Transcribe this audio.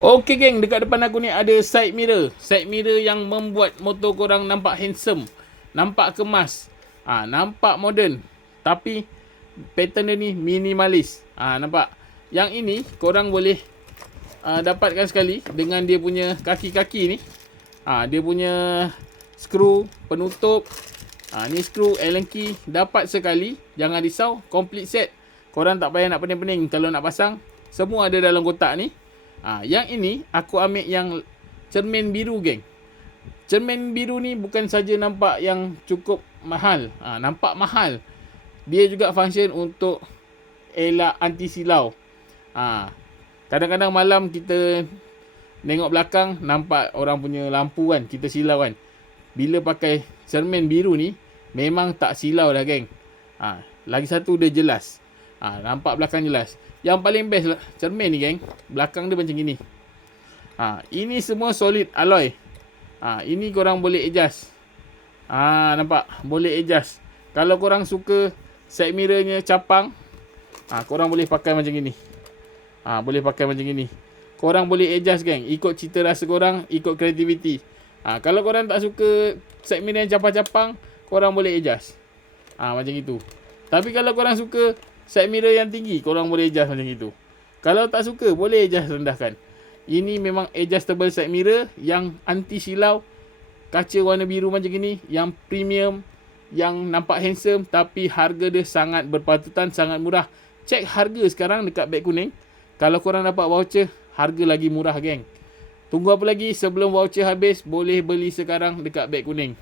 Okey geng, dekat depan aku ni ada side mirror. Side mirror yang membuat motor korang nampak handsome, nampak kemas, nampak modern. Tapi pattern dia ni minimalis. Nampak? Yang ini korang boleh dapatkan sekali dengan dia punya kaki-kaki ni. Dia punya skru penutup. Ni skru Allen key dapat sekali. Jangan risau, complete set. Korang tak payah nak pening-pening kalau nak pasang. Semua ada dalam kotak ni. Yang ini aku ambil yang cermin biru geng. Cermin biru ni bukan saja nampak yang cukup mahal. Nampak mahal. Dia juga function untuk elak anti silau. Kadang-kadang malam kita tengok belakang nampak orang punya lampu kan, kita silau kan. Bila pakai cermin biru ni memang tak silau dah geng. Lagi satu dia jelas. Nampak belakang jelas. Yang paling best lah cermin ni geng, belakang dia macam gini. Ini semua solid alloy. Ini korang boleh adjust. Nampak? Boleh adjust. Kalau korang suka side mirrornya capang, korang boleh pakai macam gini. Boleh pakai macam gini. Korang boleh adjust geng, ikut cita rasa korang, ikut kreativiti. Kalau korang tak suka side mirror yang capang-capang, korang boleh adjust. Macam itu. Tapi kalau korang suka side mirror yang tinggi, korang boleh adjust macam itu. Kalau tak suka, boleh adjust rendahkan. Ini memang adjustable side mirror yang anti silau. Kaca warna biru macam gini, yang premium, yang nampak handsome, tapi harga dia sangat berpatutan, sangat murah. Cek harga sekarang dekat beg kuning. Kalau korang dapat voucher, harga lagi murah geng. Tunggu apa lagi? Sebelum voucher habis, boleh beli sekarang dekat beg kuning.